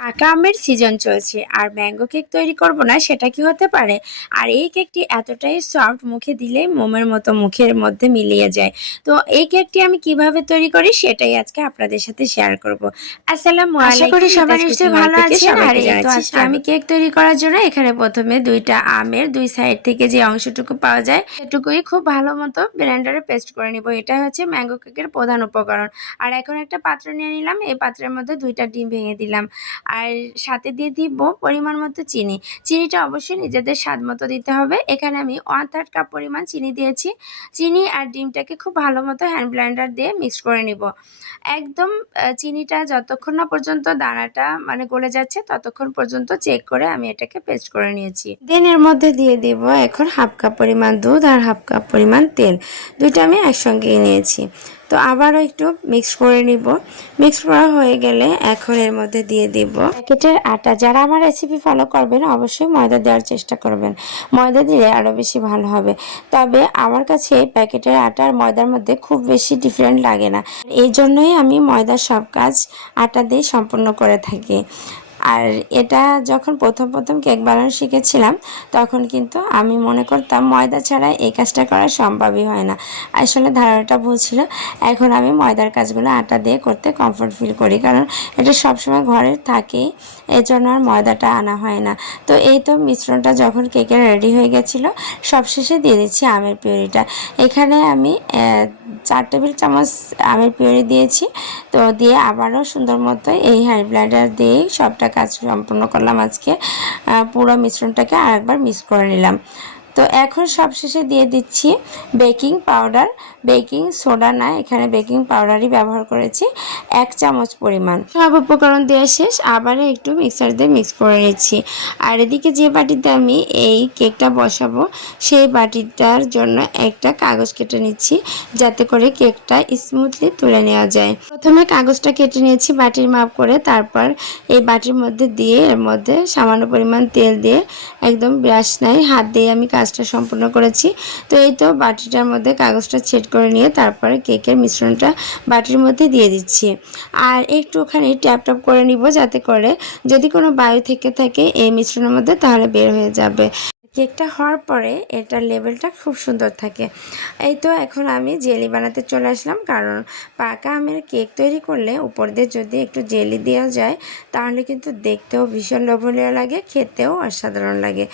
পাকা আমের সিজন চলছে। আর ম্যাঙ্গো কেক তৈরি করব না সেটা কি হতে পারে? আর এই কেকটি এতটাই সফট মুখে দিলে মোমের মতো মুখের মধ্যে মিলিয়ে যায়। তো এই কেকটি আমি কীভাবে তৈরি করি সেটাই আজকে আপনাদের সাথে শেয়ার করব। আসসালামু আশা আলাইকুম করি সবাই নিশ্চয়ই ভালো আছেন। আর এই তো আজকে আমি কেক তৈরি করার জন্য এখানে প্রথমে দুইটা আমের দুই সাইড থেকে যে অংশটুকু পাওয়া যায় সেটুকুই খুব ভালো মতো ব্লেন্ডারে পেস্ট করে নিব। এটা হচ্ছে ম্যাঙ্গো কেকের প্রধান উপকরণ। আর এখন একটা পাত্র নিয়ে নিলাম। এই পাত্রের মধ্যে দুইটা ডিম ভেঙে দিলাম। আর সাথে দিয়ে দিব পরিমাণ মতো চিনি। চিনিটা অবশ্যই নিজেদের স্বাদ মতো দিতে হবে। এখানে আমি ওয়ান থার্ড কাপ পরিমাণ চিনি দিয়েছি। চিনি আর ডিমটাকে খুব ভালো মতো হ্যান্ড ব্লেন্ডার দিয়ে মিক্স করে নিব। একদম চিনিটা যতক্ষণ না পর্যন্ত দানাটা মানে গলে যাচ্ছে, ততক্ষণ পর্যন্ত চেক করে আমি এটাকে পেস্ট করে নিয়েছি। দেন এর মধ্যে দিয়ে দিব এখন হাফ কাপ পরিমাণ দুধ আর হাফ কাপ পরিমাণ তেল। দুইটা আমি একসঙ্গেই নিয়েছি। তো আবারও একটু মিক্স করে নিব। মিক্স করা হয়ে গেলে এখন এর মধ্যে দিয়ে দিব প্যাকেটের আটা। যারা আমার রেসিপি ফলো করবেন, অবশ্যই ময়দা দেওয়ার চেষ্টা করবেন। ময়দা দিলে আরও বেশি ভালো হবে। তবে আমার কাছে প্যাকেটের আটা আর ময়দার মধ্যে খুব বেশি ডিফারেন্ট লাগে না। এই জন্যই আমি ময়দার সব কাজ আটা দিয়ে সম্পূর্ণ করে থাকি। আর এটা যখন প্রথম প্রথম কেক বানানো শিখেছিলাম, তখন কিন্তু আমি মনে করতাম ময়দা ছাড়া এই কাজটা করা সম্ভবই হয় না। আসলে ধারণাটা ভুল ছিল। এখন আমি ময়দার কাজগুলো আটা দিয়ে করতে কমফোর্ট ফিল করি, কারণ এটা সবসময় ঘরে থাকেই এই জন্য আর ময়দাটা আনা হয় না। তো এই তো মিশ্রণটা যখন কেকে রেডি হয়ে গেছিল, সবশেষে দিয়ে দিচ্ছি আমের পিউরিটা। এখানে আমি চার টেবিল চামচ আমের পিউরি দিয়েছি। তো দিয়ে আবারও সুন্দর মতো এই হ্যান্ড ব্লেন্ডার দিয়েই সবটা কাজ সম্পূর্ণ করলাম আজকে। পুরো মিশ্রণটাকে আরেকবার মিক্স করে নিলাম। তো এখন সবশেষে দিয়ে দিচ্ছি বেকিং পাউডার। বেকিং সোডা না, এখানে বেকিং পাউডারই ব্যবহার করেছি, এক চামচ পরিমাণ। সব উপকরণ দেওয়া শেষ আবার একটু মিক্সার দিয়ে মিক্স করে নিচ্ছি। আর এদিকে যে বাটিতে আমি এই কেকটা বসাবো, সেই বাটিটার জন্য একটা কাগজ কেটে নিচ্ছি, যাতে করে কেকটা স্মুথলি তুলে নেওয়া যায়। প্রথমে কাগজটা কেটে নিয়েছি বাটির মাপ করে, তারপর এই বাটির মধ্যে দিয়ে এর মধ্যে সামান্য পরিমাণ তেল দিয়ে একদম ব্রাশ নাই, হাত দিয়ে আমি কাজটা সম্পূর্ণ করেছি। তো এই তো বাটিটার মধ্যে কাগজটা ছেট করে নিয়ে তারপরে কেকের মিশ্রণটা বাটির মধ্যে দিয়ে দিচ্ছি। আর একটুখানি ট্যাপ ট্যাপ করে নিব যাতে করে যদি কোনো বায়ু থেকে থাকে এই মিশ্রণের মধ্যে তাহলে বের হয়ে যাবে। কেকটা হওয়ার পরে এটার লেভেলটা খুব সুন্দর থাকে। এই তো এখন আমি জেলি বানাতে চলে আসলাম, কারণ পাকা আমের কেক তৈরি করলে উপর দিয়ে যদি একটু জেলি দেওয়া যায়, তাহলে কিন্তু দেখতেও ভীষণ লোভনীয় লাগে, খেতেও অসাধারণ লাগে।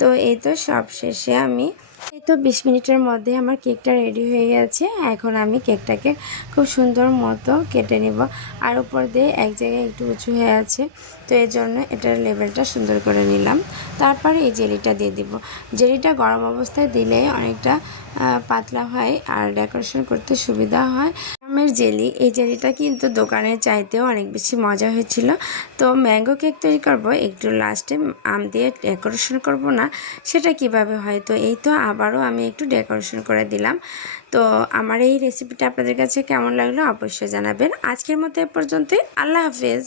তো এই তো সব শেষে আমি এই তো বিশ মিনিটের মধ্যে আমার কেকটা রেডি হয়ে গেছে। এখন আমি কেকটাকে খুব সুন্দর মতো কেটে নিব। আর উপর দিয়ে এক জায়গায় একটু উঁচু হয়ে আছে। তো এর জন্য এটার লেভেলটা সুন্দর করে নিলাম। তারপরে এই জেলিটা দিয়ে দিব। জেলিটা গরম অবস্থায় দিলে অনেকটা পাতলা হয় আর ডেকোরেশন করতে সুবিধা হয়। আমের জেলি, এই জেলিটা কিন্তু দোকানের চাইতেও অনেক বেশি মজা হয়েছিল। তো ম্যাঙ্গো কেক তৈরি করব, একটু লাস্টে আম দিয়ে ডেকোরেশন করব না, সেটা কীভাবে হয়? তো এই তো আবারও আমি একটু ডেকোরেশন করে দিলাম। তো আমার এই রেসিপিটা আপনাদের কাছে কেমন লাগল অবশ্যই জানাবেন। আজকের মতো এ পর্যন্তই, আল্লাহ হাফেজ।